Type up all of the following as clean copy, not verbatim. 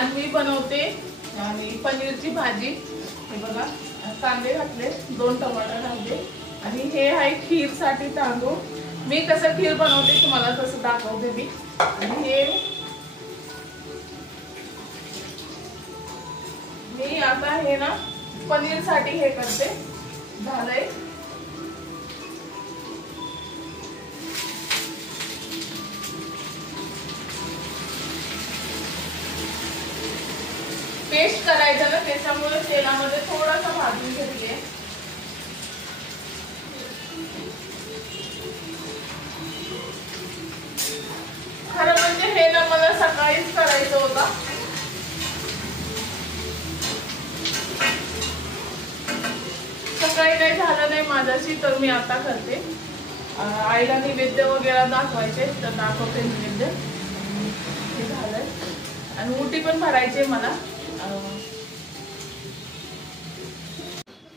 आज मी बनवते आणि पनीरची भाजी। हे बघा कांदे घातले, 2 टमाटर घातले आणि हे आहे खीर साठी तांदूळ। मी कसं खीर बनवते तुम्हाला तसं दाखवते मी। आणि मी आता हे ना पनीर साठी हे करते। झालंय पेस्ट करायचं ना, त्याच्यामुळे तेलामध्ये थोडासा भाजून घेतले। खरं म्हणजे हे ना मला सकाळीच करायचं होतं, सकाळी काही झालं नाही माझ्याशी, तर मी आता करते। आईला नैवेद्य वगैरे दाखवायचे तर दाखवते नैवेद्य। हे झालंय आणि उटी पण भरायचे मला।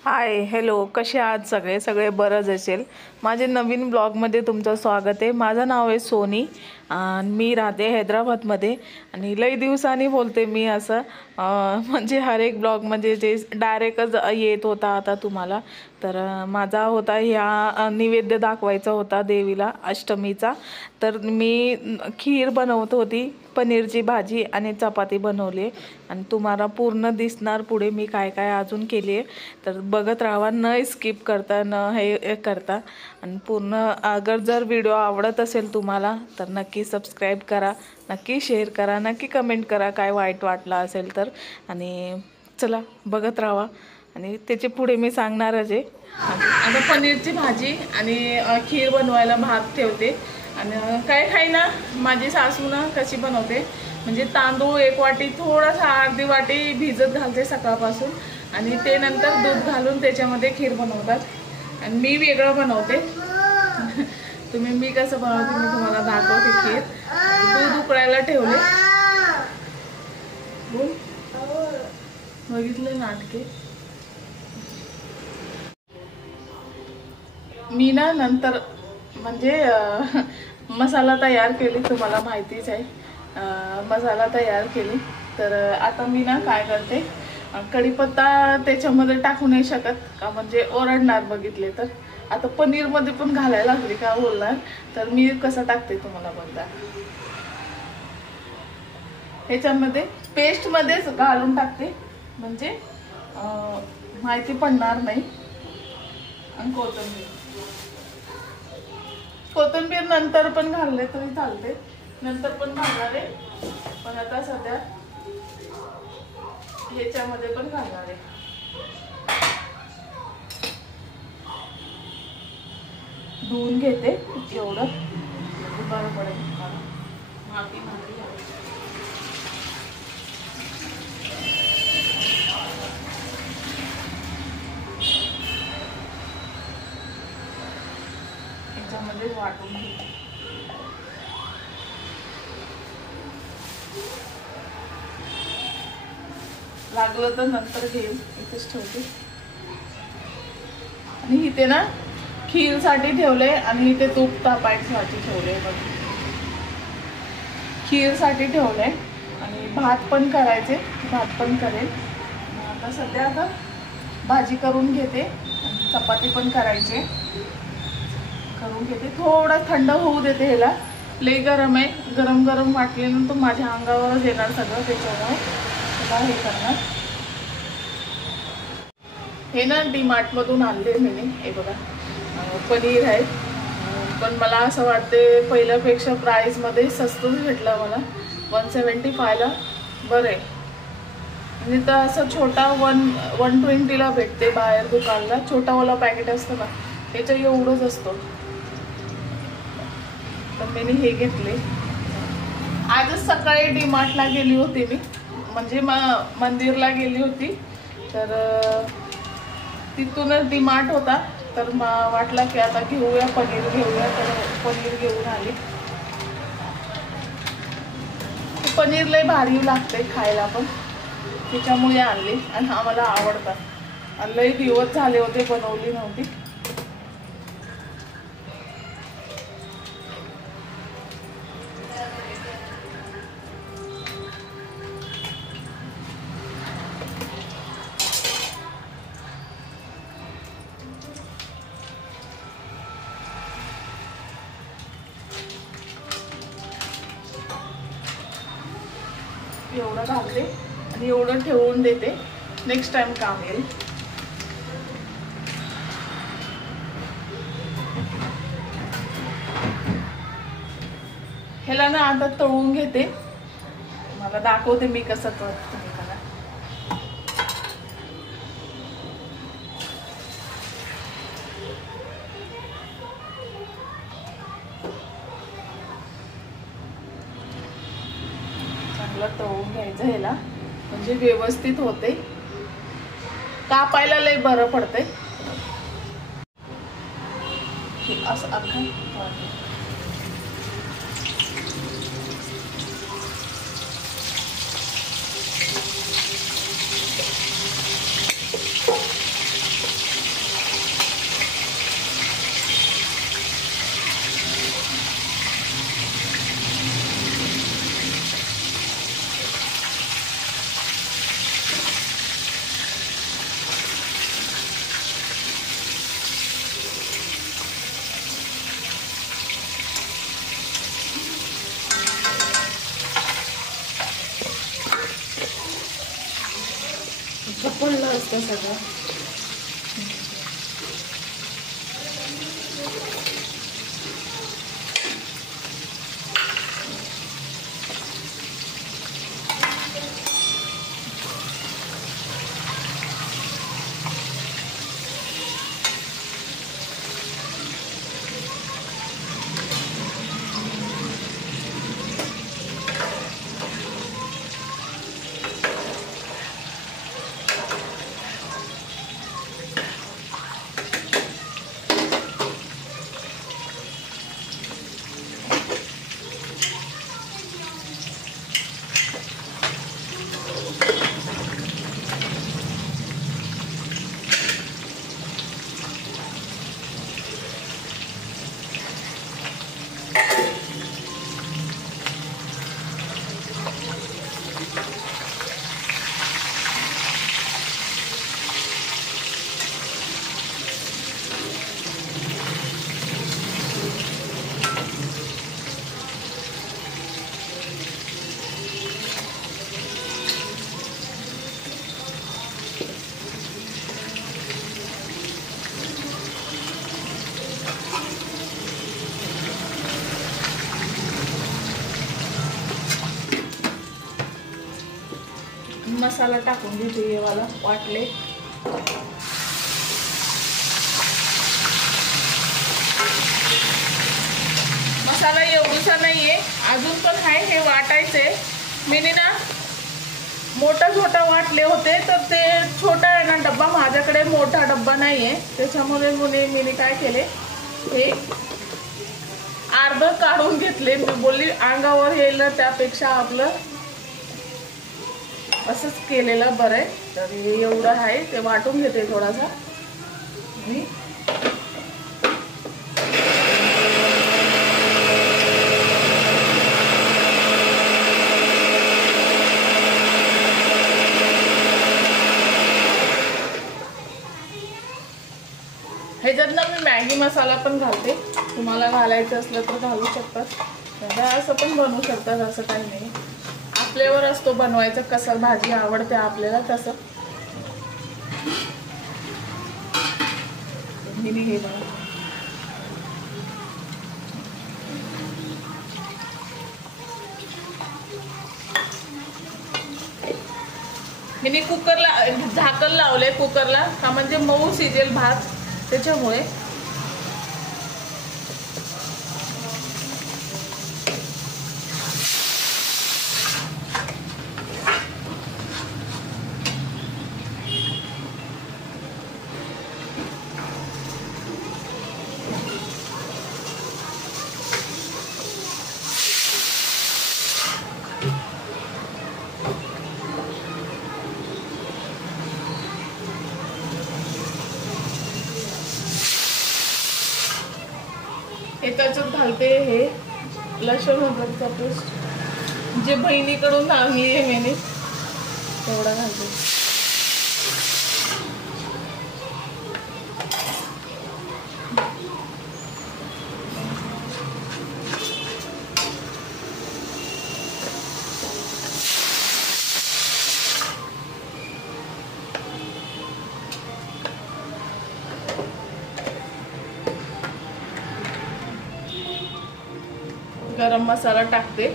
हाय हॅलो, कसे आहात सगळे? सगळे बरंच असेल। माझे नवीन ब्लॉगमध्ये तुमचं स्वागत आहे। माझं नाव आहे सोनी, मी राहते हैदराबादमध्ये आणि लई दिवसांनी बोलते मी असं। म्हणजे हर एक ब्लॉगमध्ये जे डायरेक्टच येत होता आता तुम्हाला। तर माझा होता ह्या नैवेद्य दाखवायचा होता देवीला अष्टमीचा। तर मी खीर बनवत होती, पनीरची भाजी आणि चपाती बनवली आणि तुम्हाला पूर्ण दिसणार पुढे मी काय काय अजून केली आहे। तर बघत राहा, न स्किप करता न हे करता। आणि पूर्ण अगर जर व्हिडिओ आवडत असेल तुम्हाला तर नक्की सबस्क्राईब करा, नक्की शेअर करा, नक्की कमेंट करा काय वाईट वाटलं असेल तर। आणि चला बघत राहा आणि त्याचे पुढे मी सांगणारच आहे। आता पनीरची भाजी आणि खीर बनवायला भात ठेवते। आणि काय खाई ना माझी सासू ना कशी बनवते, म्हणजे तांदूळ 1 वाटी थोडासा अर्धी वाटी भिजत घालते सकाळपासून आणि ते नंतर दूध घालून त्याच्यामध्ये खीर बनवतात। आणि मी वेगळं बनवते। तुम्ही मी कसं बनवते मी तुम्हाला दाखवते। खीर दूध उकळायला ठेवले, बघितले नाटके मी ना नंतर म्हणजे मसाला तयार केली, तुम्हाला माहितीच आहे। मसाला तयार केली तर आता मी ना काय करते, कढीपत्ता त्याच्यामध्ये टाकू नाही शकत का, म्हणजे ओरडणार बघितले तर। आता पनीर मध्ये पण घालायला लागली का बोलणार, तर मी कसं टाकते तुम्हाला बघा। ह्याच्यामध्ये पेस्ट मध्येच घालून टाकते, म्हणजे माहिती पडणार नाही। आणि कोथिंबीर नंतर पण घालले तरी चालते, नंतर पण घालणार आहे, पण आता सध्या ह्याच्यामध्ये पण घालणार आहे। धुवून घेते एवढं बरं पडेल, माती माती ह्याच्यामध्ये वाटून घेते। लागलं तर नंतर घेईल, इथेच ठेवते। आणि इथे ना खीर साठी ठेवले आणि इथे तूप तापायसाठी ठेवले, बघ खीर साठी ठेवले। आणि भात पण करायचे, भात पण करेल। आता सध्या आता भाजी करून घेते आणि चपाती पण करायचे करून घेते। थोडं थंड होऊ देते ह्याला, लई गरम आहे, गरम गरम वाटले ना तर माझ्या अंगावरच येणार सगळं, त्याच्यामुळे हे करणार। हे ना डीमार्ट मधून आणले मी, हे बघा पनीर आहे। पण मला असं वाटते पहिल्यापेक्षा प्राइस मध्ये स्वस्तच भेटलं मला। 175 ला बरं आहे। म्हणजे तर असं छोटा 120 ला भेटते बाहेर दुकानला, छोटावाला पॅकेट असतं ना त्याच्या एवढंच असतो। तर मी हे घेतले। आजच सकाळी डीमार्टला गेली होती मी, म्हणजे मंदिरला गेली होती, तर तिथूनच डीमार्ट होता, तर वाटलं की आता घेऊया पनीर घेऊया, तर पनीर घेऊन आली। पनीर लय भारी लागते खायला पण, त्याच्यामुळे आणली आणि आम्हाला आवडतात। लय दिवस झाले होते बनवली नव्हती। एवढं घालते आणि एवढं ठेवून देते, नेक्स्ट टाइम काम येईल. ह्याला ना आता तळून घेते, मला दाखवते मी कसं तळते. चांगलं तळून घ्यायचं ह्याला, म्हणजे व्यवस्थित होते, कापायला लय बरं पडतंय. असं अख्खा पडलं असतं सगळं. मसाला टाकून घेते, हे वाला वाटले. मसाला एवढूसा नाहीये, अजून पण आहे, हे वाटायचे. मी ना मोठा छोटा वाटले होते, तर ते छोटा आहे ना डब्बा, माझ्याकडे मोठा डब्बा नाहीये, त्याच्यामुळे मी काय केले, हे अर्ध काढून घेतले. मी बोलली अंगावर येईल त्यापेक्षा आपलं असंच केलेलं बरं आहे. तर हे एवढं आहे, ते वाटून घेते थोडासा. ह्याच्यात ना मी मॅगी मसाला पण घालते, तुम्हाला घालायचं असलं तर घालू शकतात, असं पण बनवू शकतात, असं काही नाही. आपल्यावर असतो बनवायचं, कसं भाजी आवडते आपल्याला तसं. हे मी कुकरला झाकण लावले, कुकरला का म्हणजे मऊ शिजेल भात, त्याच्यामुळे. हे त्याच्यात घालते, हे लसूण अद्रकचा पेस्ट, जे बहिणीकडून आणली आहे मी, तेवढा घालते. गरम मसाला टाकते,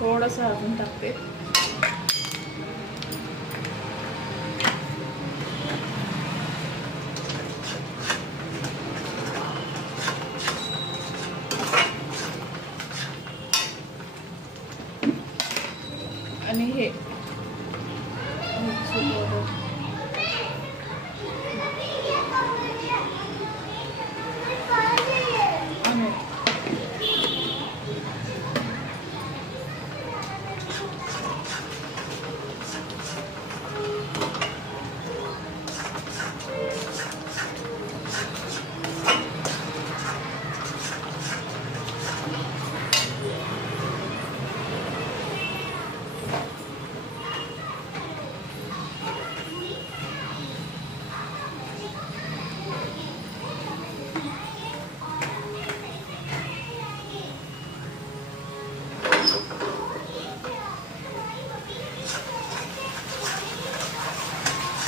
थोडंसं अजून टाकते. आणि हे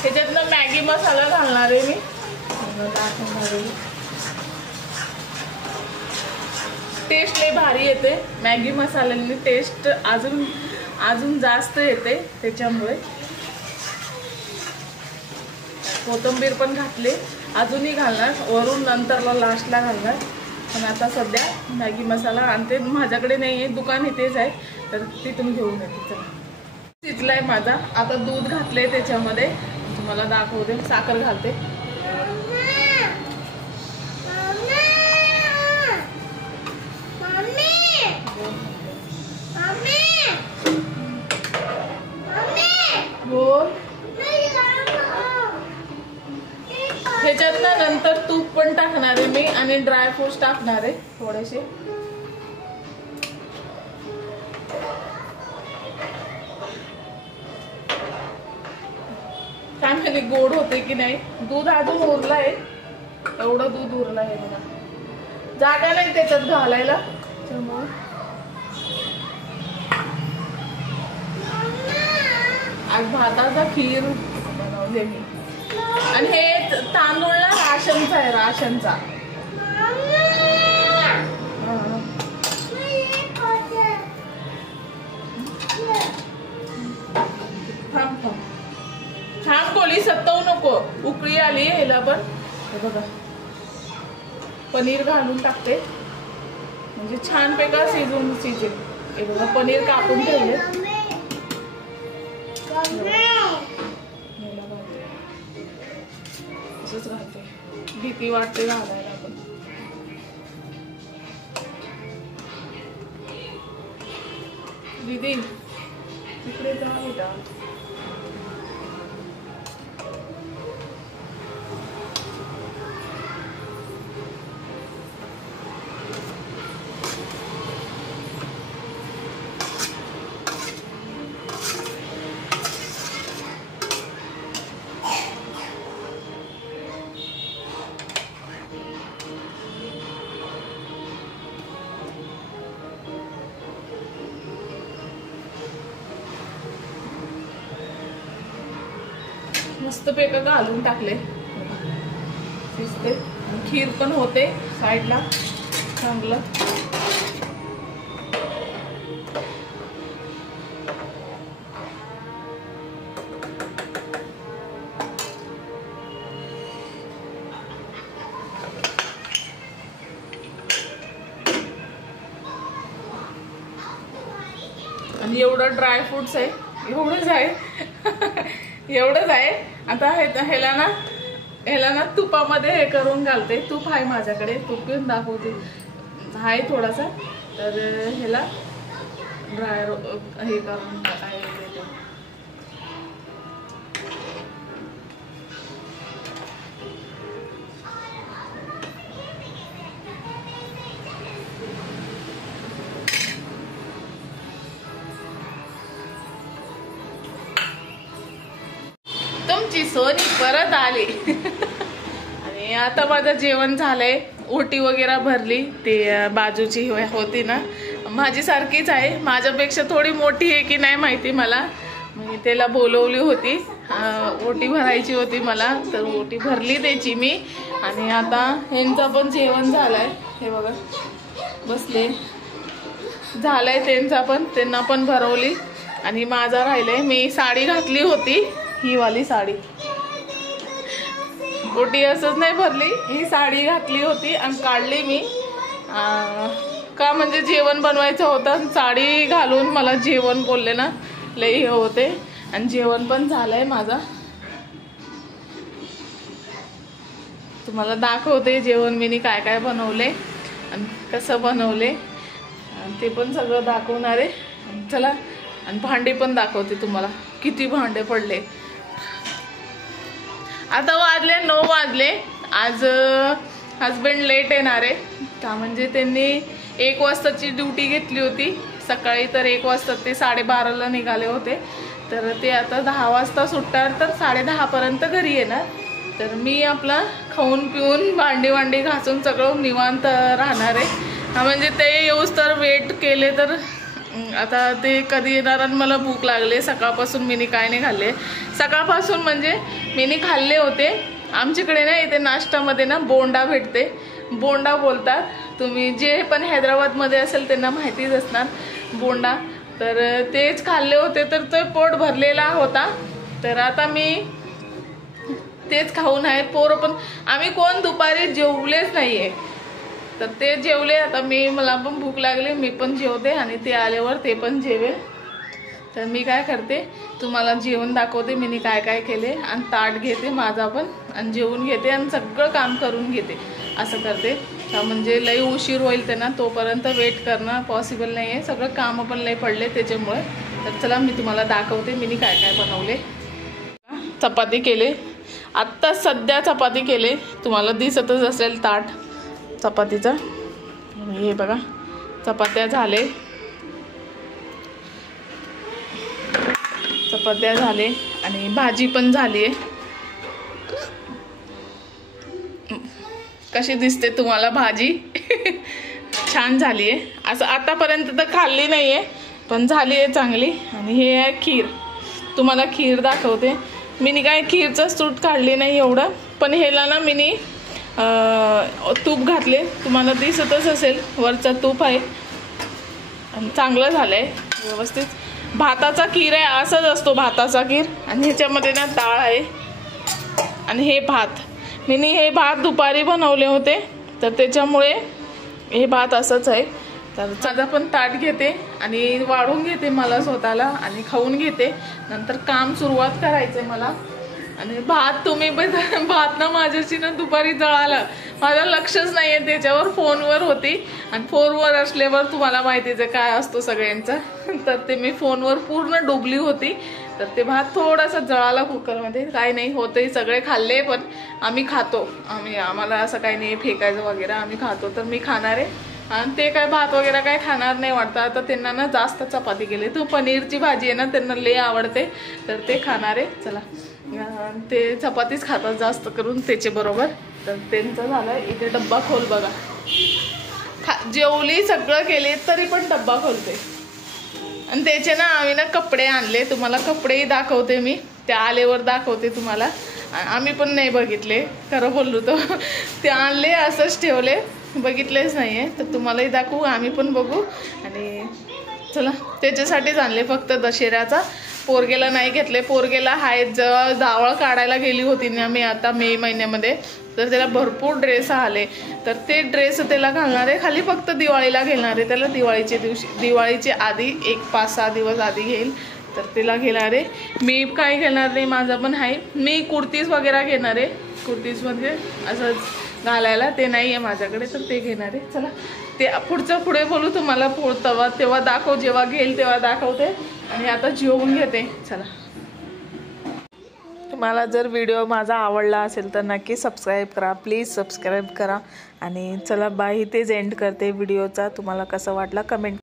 ह्याच्यातनं मॅगी मसाला घालणार आहे मी. टेस्ट लय भारी येते मॅगी मसाल्याने, टेस्ट अजून जास्त येते. त्याच्यामुळे कोथिंबीर पण घातले, अजूनही घालणार वरून, नंतरला लास्टला घालणार. पण आता सध्या मॅगी मसाला आणते, माझ्याकडे नाही आहे, दुकान इथेच आहे, तर तिथून घेऊन येते. चला, शिजलाय माझा. आता दूध घातले त्याच्यामध्ये, तुम्हाला दाखवते. साखर घालते. ह्याच्यात नंतर तूप पण टाकणार आहे मी आणि ड्रायफ्रुट्स टाकणार आहे थोडेसे. काय माहिती गोड होते की नाही. दूध अजून उरलं आहे, एवढं दूध उरलं आहे बघा. जागा नाही त्याच्यात घालायला, त्यामुळे आज भाताचा खीर बनवले मी. आणि हे तांदूळ ना राशनचा आहे, राशनचा. छान बोली, सत्तवू नको. उकळी आली ह्याला पण. हे बघा, पनीर घालून टाकते म्हणजे छान पैका शिजेल. हे बघा, पनीर कापून ठेवले. असंच घालते, भीती वाटते घालायला पण. दीदी तिकडे जा बेटा. मस्त पैका घालून टाकले, शिजते. खीर पण होते साईडला चांगलं. आणि एवढं ड्रायफ्रुट्स आहे, एवढंच आहे. आता ह्याला ना तुपामध्ये हे करून घालते. तूप आहे माझ्याकडे, तूप घेऊन दाखवते. आहे थोडासा, तर ह्याला ड्राय हे करून टाकायचं. तुमची सोनी परत आली. आणि आता माझं जेवण झालंय. ओटी वगैरे भरली. ते बाजूची होती ना, माझी सारखीच आहे, माझ्यापेक्षा थोडी मोठी आहे की नाही माहिती मला. मी त्याला बोलवली होती, ओटी भरायची होती मला, तर ओटी भरली त्याची मी. आणि आता ह्यांचं पण जेवण झालंय. हे बघा बसले. झालंय त्यांचा पण, त्यांना पण भरवली आणि माझा राहिलंय. मी साडी घातली होती, ही वाली साडी ओटी असंच नाही भरली, ही साडी घातली होती आणि काढली मी का म्हणजे जेवण बनवायचं होतं. साडी घालून मला जेवण बोलले ना लई हे होते आणि जेवण पण झालंय माझा. तुम्हाला दाखवते जेवण मी काय काय बनवले आणि कसं बनवले ते पण सगळं दाखवणार आहे. चला, आणि भांडे पण दाखवते तुम्हाला, किती भांडे पडले. आता वाजले 9 वाजले. आज हस्बंड लेट येणार आहे का म्हणजे त्यांनी 1 वाजताची ड्युटी घेतली होती सकाळी, तर 1 वाजता ते 12:30ला निघाले होते. तर ते आता 10 वाजता सुटणार, तर 10:30 पर्यंत घरी येणार. तर मी आपला खाऊन पिऊन भांडी घासून सगळं निवांत राहणार आहे. म्हणजे ते येऊस तर वेट केले तर आता ते कधी येणार आणि मला भूक लागले. सकाळपासून मी काय नाही खाल्ले. सकाळपासून म्हणजे मी खाल्ले होते. आमच्याकडे ना इथे नाश्त्यामध्ये ना बोंडा भेटते, बोंडा बोलतात. तुम्ही जे पण हैदराबादमध्ये असेल त्यांना माहितीच असणार बोंडा. तर तेच खाल्ले होते, तर तो पोट भरलेला होता. तर आता मी तेच खाऊन आहे. पोरं पण, आम्ही कोण दुपारी जेवलेच नाहीये, तर ते जेवले. आता मला पण भूक लागली, मी पण जेवते आणि ते आल्यावर ते पण जेवेल. तर मी काय करते तुम्हाला जेवण दाखवते मी काय काय केले आणि ताट घेते माझा पण आणि जेवून घेते आणि सगळं काम करून घेते. असं करते का म्हणजे लई उशीर होईल त्यांना, तोपर्यंत वेट करणं पॉसिबल नाही आहे. सगळं कामं पण लई पडले त्याच्यामुळे. तर चला मी तुम्हाला दाखवते मी काय काय बनवले. चपाती केले, आत्ता सध्या चपाती केले, तुम्हाला दिसतच असेल ताट चपातीचा. हे बघा चपात्या झाले, चपात्या झाले आणि भाजी पण झाली आहे. कशी दिसते तुम्हाला भाजी? छान झाली आहे. असं आतापर्यंत तर खाल्ली नाही आहे पण झाली आहे चांगली. आणि हे आहे खीर, तुम्हाला खीर दाखवते. मी काय खीरचं सूट काढली नाही एवढं, पण ह्याला ना मी तूप घातले, तुम्हाला दिसतच असेल वरचा तूप आहे आणि चांगलं झालंय व्यवस्थित. भाताचा खीर आहे, असाच असतो भाताचा खीर. आणि ह्याच्यामध्ये ना डाळ आहे आणि हे भात. मी हे भात दुपारी बनवले होते, तर त्याच्यामुळे हे भात असंच आहे. तर माझा पण ताट घेते आणि वाढून घेते मला स्वतःला आणि खाऊन घेते. नंतर काम सुरुवात करायचे मला. आणि भात तुम्ही भात ना माझ्याशी ना दुपारी जळाला, माझं लक्षच नाही आहे त्याच्यावर. फोनवर होती आणि फोनवर असल्यावर तुम्हाला माहितीच आहे काय असतो सगळ्यांचं. तर ते मी फोनवर पूर्ण डुबली होती, तर ते भात थोडासा जळाला कुकरमध्ये. काही नाही होते, सगळे खाल्ले पण आम्ही खातो. आम्हाला असं काही नाही फेकायचं वगैरे, आम्ही खातो. तर मी खाणार आहे आणि ते काय भात वगैरे काय खाणार नाही वाटतं. आता त्यांना ना जास्त चपाती केली, तो पनीरची भाजी आहे ना त्यांना लय आवडते, तर ते खाणार आहे. चला, ते चपातीच खातात जास्त करून त्याच्या बरोबर. तर त्यांचं झालं. इथे डब्बा खोल बघा, जेवली सगळं केले तरी पण डब्बा खोलते. आणि त्याचे ना आम्ही ना कपडे आणले, तुम्हाला कपडेही दाखवते मी, त्या आल्यावर दाखवते तुम्हाला. आम्ही पण नाही बघितले, खरं बोललो तो. ते आणले असंच ठेवले, बघितलेच नाही आहे. तर तुम्हालाही दाखवू, आम्ही पण बघू. आणि चला, त्याच्यासाठीच आणले फक्त दशेऱ्याचा. पोरगेला नाही घेतले. पोरगेला जावळ काढायला गेली होती ना मी आता मे महिन्यामध्ये, तर त्याला भरपूर ड्रेस आले. तर ते ड्रेस त्याला घालणार आहे, खाली फक्त दिवाळीला घेणार आहे. त्याला दिवाळीच्या दिवशी, दिवाळीच्या आधी 1-5-6 दिवस आधी घेईल, तर तिला घेणार आहे. मी काय घेणार नाही, माझा पण आहे. मी कुर्तीज वगैरे घेणार आहे, कुर्तीजमध्ये असं घालायला ते नाही आहे माझ्याकडे, तर ते घेणार आहे. चला, ते पुढचं पुढे बोलू तुम्हाला. तेव्हा दाखव, जेव्हा घेईल तेव्हा दाखवते. आणि आता जेवून घेते. चला, तुम्हाला जर व्हिडिओ माझा आवडला असेल तर नक्की सबस्क्राईब करा, प्लीज सबस्क्राईब करा. आणि चला बाय, इथेच एंड करते व्हिडिओचा. तुम्हाला कसं वाटलं कमेंट